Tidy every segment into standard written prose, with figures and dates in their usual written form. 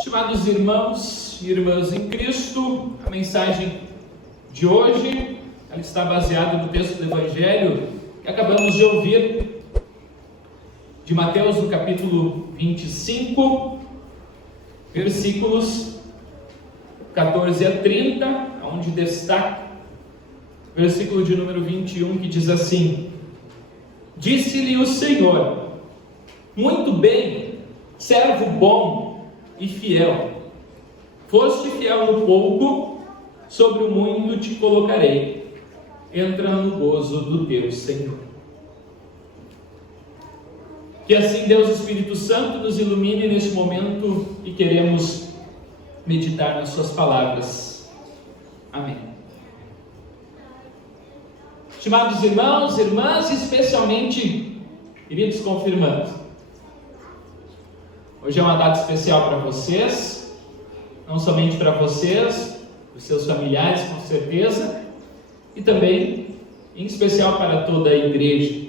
Estimados irmãos e irmãs em Cristo, a mensagem de hoje ela está baseada no texto do Evangelho que acabamos de ouvir, de Mateus, no capítulo 25, versículos 14 a 30, onde destaca o versículo de número 21, que diz assim: Disse-lhe o Senhor: Muito bem, servo bom e fiel. Foste fiel no pouco, sobre o muito te colocarei. Entra no gozo do teu Senhor. Que assim Deus Espírito Santo nos ilumine neste momento e queremos meditar nas suas palavras. Amém. Estimados irmãos, irmãs, especialmente queridos confirmandos, hoje é uma data especial para vocês, não somente para vocês, para os seus familiares, com certeza, e também, em especial, para toda a igreja.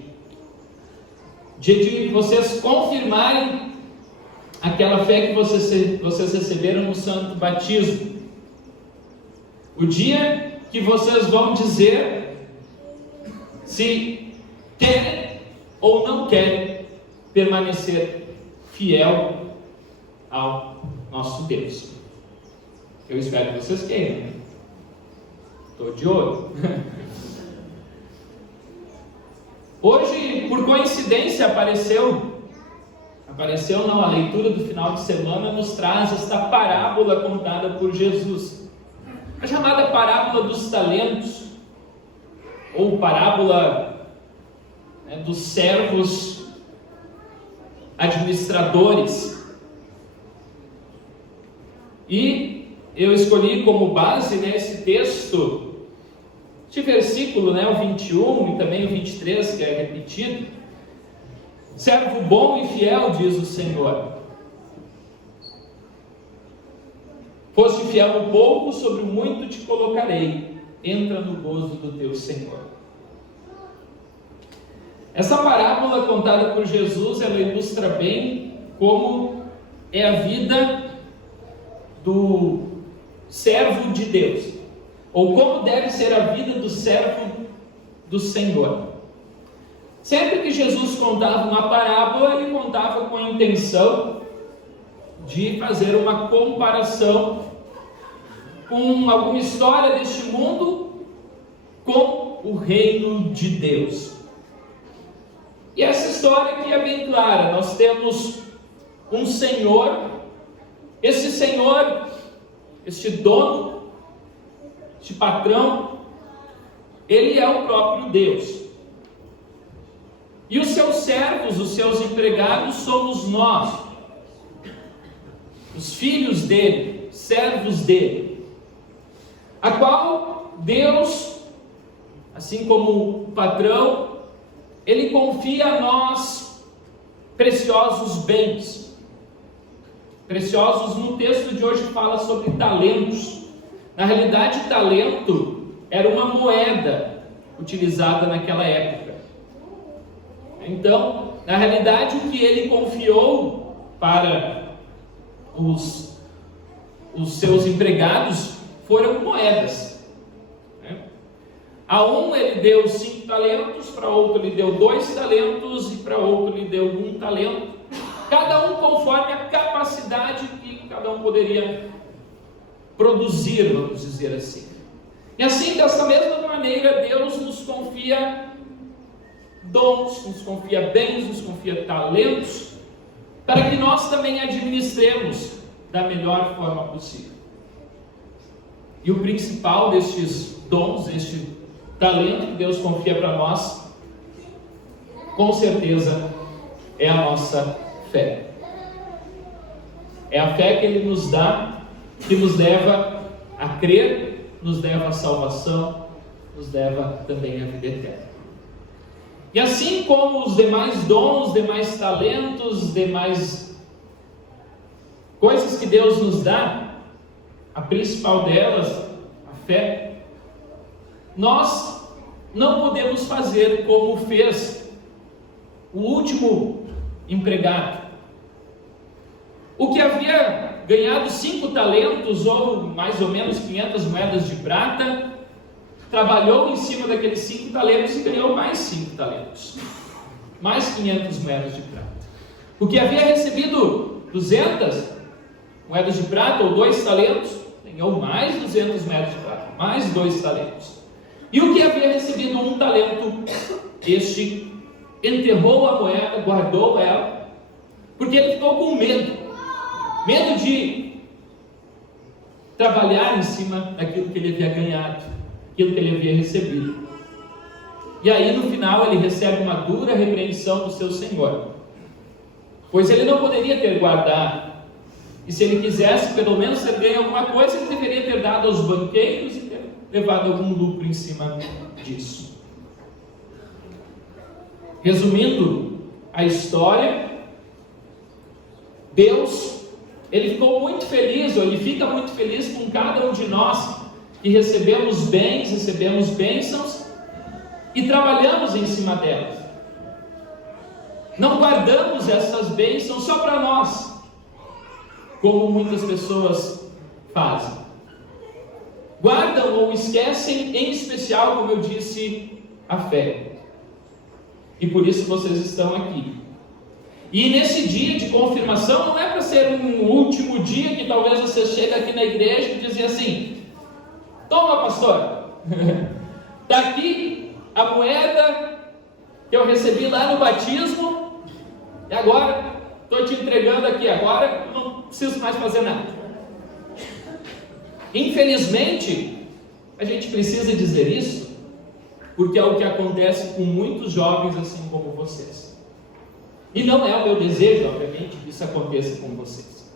Dia de vocês confirmarem aquela fé que vocês receberam no santo batismo. O dia que vocês vão dizer se querem ou não querem permanecer fiel ao nosso Deus. Eu espero que vocês queiram. Estou de olho. Hoje, por coincidência, apareceu não, a leitura do final de semana nos traz esta parábola contada por Jesus. A chamada parábola dos talentos, ou parábola dos servos administradores. E eu escolhi como base esse texto, este versículo, o 21 e também o 23, que é repetido. Servo bom e fiel, diz o Senhor. Foste fiel no pouco, sobre o muito te colocarei. Entra no gozo do teu Senhor. Essa parábola contada por Jesus, ela ilustra bem como é a vida do servo de Deus, ou como deve ser a vida do servo do Senhor. Sempre que Jesus contava uma parábola, ele contava com a intenção de fazer uma comparação com alguma história deste mundo com o reino de Deus. E essa história aqui é bem clara. Nós temos um Senhor, esse Senhor, este dono, este patrão, ele é o próprio Deus. E os seus servos, os seus empregados, somos nós, os filhos dele, servos dele, a qual Deus, assim como o patrão, ele confia a nós preciosos bens. Preciosos, no texto de hoje fala sobre talentos. Na realidade, talento era uma moeda utilizada naquela época. Então, na realidade, o que ele confiou para os seus empregados foram moedas. A um ele deu 5 talentos, para outro ele deu 2 talentos e para outro ele deu 1 talento. Cada um conforme a capacidade que cada um poderia produzir, vamos dizer assim. E assim, dessa mesma maneira, Deus nos confia dons, nos confia bens, nos confia talentos, para que nós também administremos da melhor forma possível. E o principal destes dons, este talento que Deus confia para nós, com certeza, é a nossa fé. É a fé que Ele nos dá, que nos leva a crer, nos leva à salvação, nos leva também à vida eterna. E assim como os demais dons, os demais talentos, os demais coisas que Deus nos dá, a principal delas, a fé, nós não podemos fazer como fez o último empregado. o que havia ganhado 5 talentos, ou mais ou menos 500 moedas de prata, trabalhou em cima daqueles 5 talentos e ganhou mais 5 talentos. Mais 500 moedas de prata. O que havia recebido 200 moedas de prata, ou 2 talentos, ganhou mais 200 moedas de prata, mais 2 talentos. E o que havia recebido 1 talento, este enterrou a moeda, guardou ela, porque ele ficou com medo de trabalhar em cima daquilo que ele havia ganhado, aquilo que ele havia recebido. E aí no final ele recebe uma dura repreensão do seu senhor, pois ele não poderia ter guardado, e se ele quisesse pelo menos ter ganho alguma coisa, ele deveria ter dado aos banqueiros e ter levado algum lucro em cima disso. Resumindo a história, Deus, ele ficou muito feliz, ou ele fica muito feliz com cada um de nós que recebemos bens, recebemos bênçãos e trabalhamos em cima delas. Não guardamos essas bênçãos só para nós, como muitas pessoas fazem. Guardam ou esquecem, em especial, como eu disse, a fé. E por isso vocês estão aqui. E nesse dia de confirmação, não é para ser um último dia que talvez você chegue aqui na igreja e dizer assim: toma, pastor, está aqui a moeda que eu recebi lá no batismo, e agora estou te entregando aqui, agora eu não preciso mais fazer nada. Infelizmente, a gente precisa dizer isso, porque é o que acontece com muitos jovens assim como vocês. E não é o meu desejo, obviamente, que isso aconteça com vocês,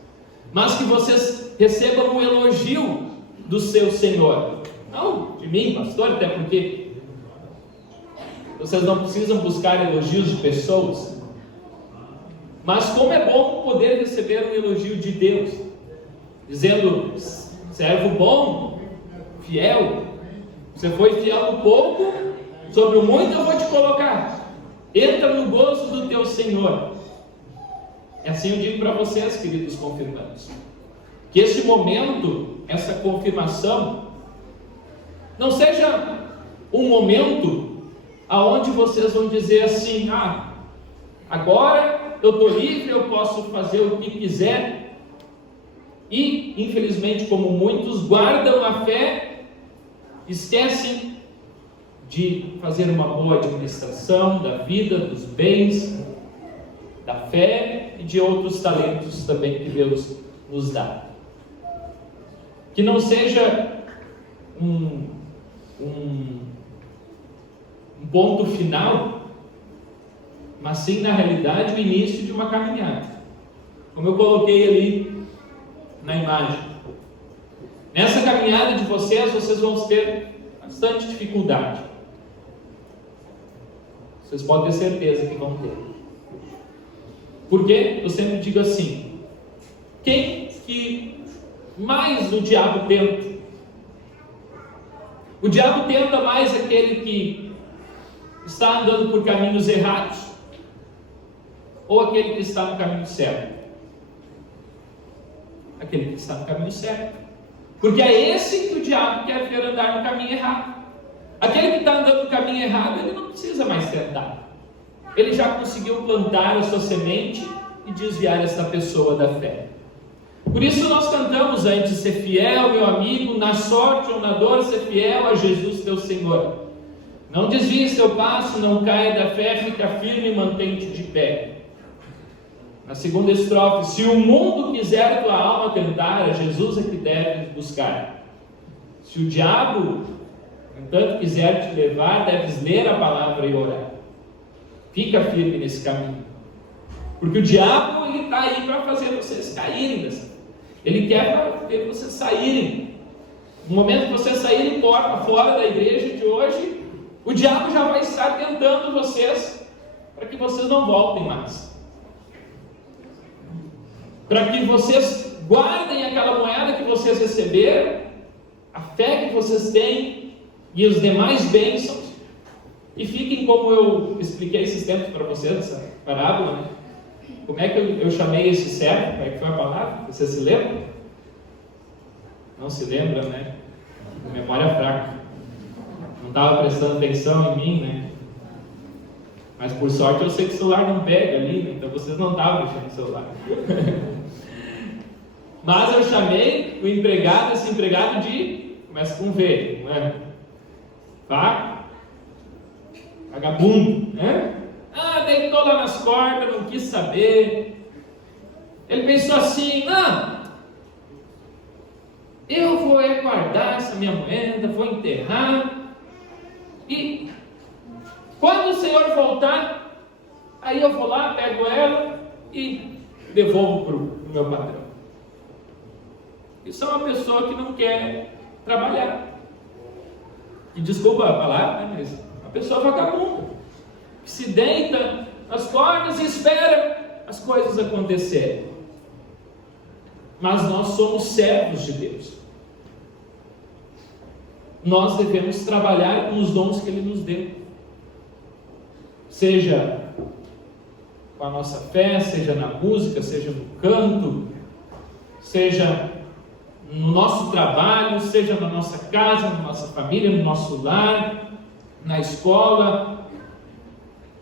mas que vocês recebam um elogio do seu Senhor, não de mim, pastor, até porque vocês não precisam buscar elogios de pessoas, mas como é bom poder receber um elogio de Deus, dizendo: servo bom, fiel, você foi fiel no pouco, sobre o muito eu vou te colocar, entra no gozo do teu Senhor. É assim eu digo para vocês, queridos confirmandos, que este momento, essa confirmação, não seja um momento aonde vocês vão dizer assim: agora eu estou livre, eu posso fazer o que quiser. E, infelizmente, como muitos guardam a fé, esquecem de fazer uma boa administração da vida, dos bens, da fé e de outros talentos também que Deus nos dá. Que não seja um ponto final, mas sim, na realidade, o início de uma caminhada. Como eu coloquei ali na imagem, nessa caminhada de vocês vão ter bastante dificuldade. Vocês podem ter certeza que vão ter. Porque eu sempre digo assim: quem que mais o diabo tenta? O diabo tenta mais aquele que está andando por caminhos errados, ou aquele que está no caminho certo? Aquele que está no caminho certo, porque é esse que o diabo quer ver andar no caminho errado. Aquele que está andando no caminho errado, ele não precisa mais tentar, ele já conseguiu plantar a sua semente e desviar essa pessoa da fé. Por isso nós cantamos antes: ser fiel, meu amigo, na sorte ou na dor, ser fiel a Jesus teu Senhor. Não desvie seu passo, não caia da fé, fica firme e mantém-te de pé. Na segunda estrofe: se o mundo quiser tua alma tentar, a Jesus é que deves buscar. Se o diabo, entanto, quiser te levar, deves ler a palavra e orar. Fica firme nesse caminho, porque o diabo, ele está aí para fazer vocês caírem dessa. Ele quer ver vocês saírem. No momento que vocês saírem fora da igreja de hoje, o diabo já vai estar tentando vocês para que vocês não voltem mais, para que vocês guardem aquela moeda que vocês receberam, a fé que vocês têm e os demais bênçãos, e fiquem, como eu expliquei esses tempos para vocês, essa parábola, né? Como é que eu chamei esse servo? Como é que foi a palavra? Você se lembra? Não se lembra, né? Memória fraca. Não estava prestando atenção em mim, né? Mas por sorte eu sei que o celular não pega ali, né? Então vocês não estavam mexendo no celular. Mas eu chamei o empregado, esse empregado de... Começa com V, não é? Vagabundo, né? Deitou lá nas cordas, não quis saber. Ele pensou assim: eu vou guardar essa minha moeda, vou enterrar, e quando o Senhor voltar, aí eu vou lá, pego ela e devolvo para o meu patrão. Isso é uma pessoa que não quer trabalhar. E desculpa a palavra, né, mas uma pessoa vagabunda, que se deita nas cordas e espera as coisas acontecerem. Mas nós somos servos de Deus. Nós devemos trabalhar com os dons que Ele nos deu. Seja com a nossa fé, seja na música, seja no canto, seja no nosso trabalho, seja na nossa casa, na nossa família, no nosso lar, na escola,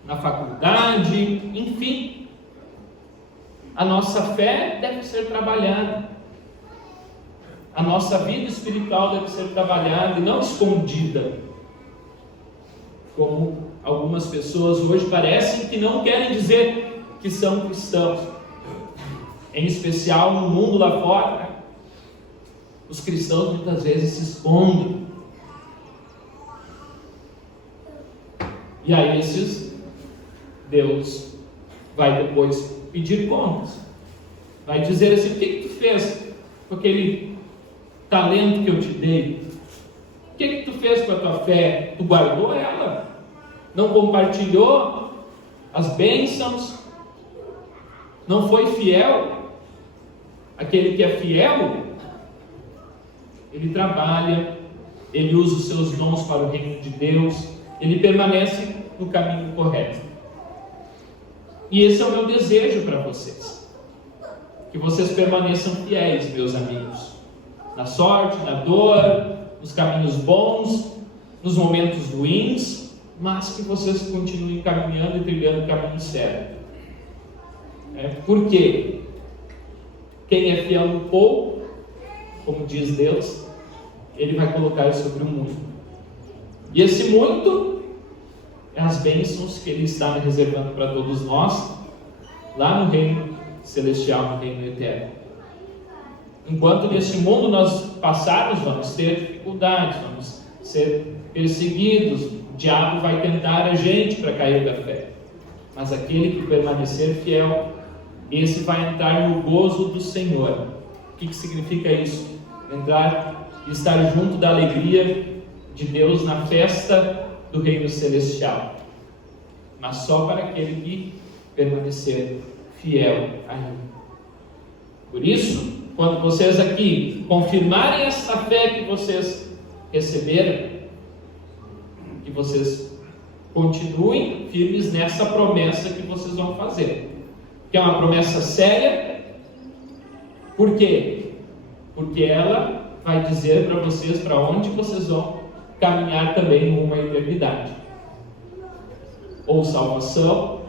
na faculdade, enfim. A nossa fé deve ser trabalhada. A nossa vida espiritual deve ser trabalhada e não escondida, como algumas pessoas hoje parecem que não querem dizer que são cristãos. Em especial no mundo lá fora, né? Os cristãos muitas vezes se escondem. E a esses Deus vai depois pedir contas. Vai dizer assim: o que tu fez com aquele talento que eu te dei? O que tu fez com a tua fé? Tu guardou ela? Não compartilhou as bênçãos? Não foi fiel? Aquele que é fiel, ele trabalha, ele usa os seus dons para o reino de Deus, ele permanece no caminho correto. E esse é o meu desejo para vocês, que vocês permaneçam fiéis, meus amigos, na sorte, na dor, nos caminhos bons, nos momentos ruins, mas que vocês continuem caminhando e trilhando o caminho certo. Por quê? Quem é fiel no pouco, como diz Deus, Ele vai colocar isso sobre o muito. E esse muito é as bênçãos que Ele está reservando para todos nós, lá no reino celestial, no reino eterno. Enquanto nesse mundo nós passarmos, vamos ter dificuldades, vamos ser perseguidos, o diabo vai tentar a gente para cair da fé. Mas aquele que permanecer fiel, esse vai entrar no gozo do Senhor. O que significa isso? Entrar e estar junto da alegria de Deus na festa do reino celestial. Mas só para aquele que permanecer fiel a Ele. Por isso, quando vocês aqui confirmarem essa fé que vocês receberam, que vocês continuem firmes nessa promessa que vocês vão fazer, que é uma promessa séria. Por quê? Porque ela vai dizer para vocês para onde vocês vão caminhar também rumo à eternidade. Ou salvação,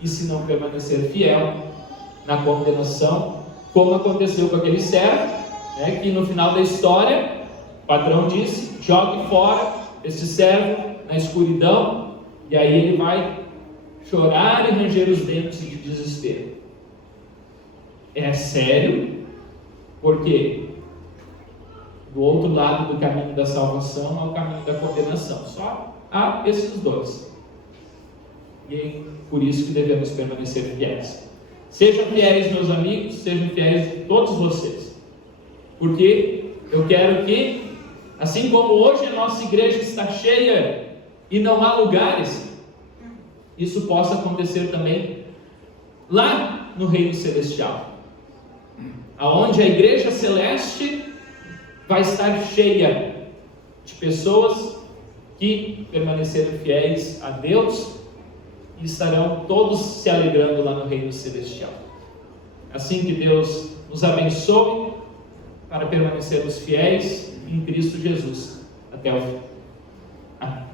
e se não permanecer fiel, na condenação, como aconteceu com aquele servo, né, que no final da história, o patrão disse: jogue fora esse servo na escuridão, e aí ele vai chorar e ranger os dentes de desespero. É sério, porque do outro lado do caminho da salvação é o caminho da condenação. Só há esses dois. E por isso que devemos permanecer fiéis. Sejam fiéis, meus amigos, sejam fiéis todos vocês. Porque eu quero que, assim como hoje a nossa igreja está cheia e não há lugares, isso possa acontecer também lá no reino celestial, aonde a igreja celeste vai estar cheia de pessoas que permaneceram fiéis a Deus e estarão todos se alegrando lá no reino celestial. Assim que Deus nos abençoe para permanecermos fiéis em Cristo Jesus até o fim. Amém.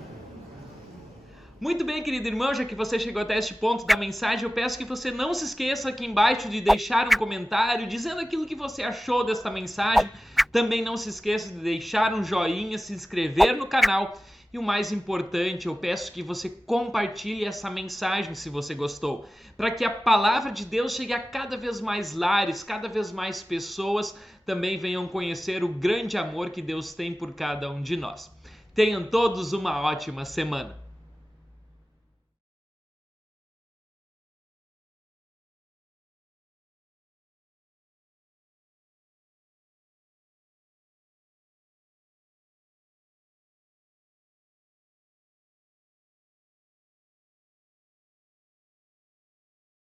Muito bem, querido irmão, já que você chegou até este ponto da mensagem, eu peço que você não se esqueça aqui embaixo de deixar um comentário dizendo aquilo que você achou desta mensagem. Também não se esqueça de deixar um joinha, se inscrever no canal e o mais importante, eu peço que você compartilhe essa mensagem se você gostou, para que a palavra de Deus chegue a cada vez mais lares, cada vez mais pessoas também venham conhecer o grande amor que Deus tem por cada um de nós. Tenham todos uma ótima semana.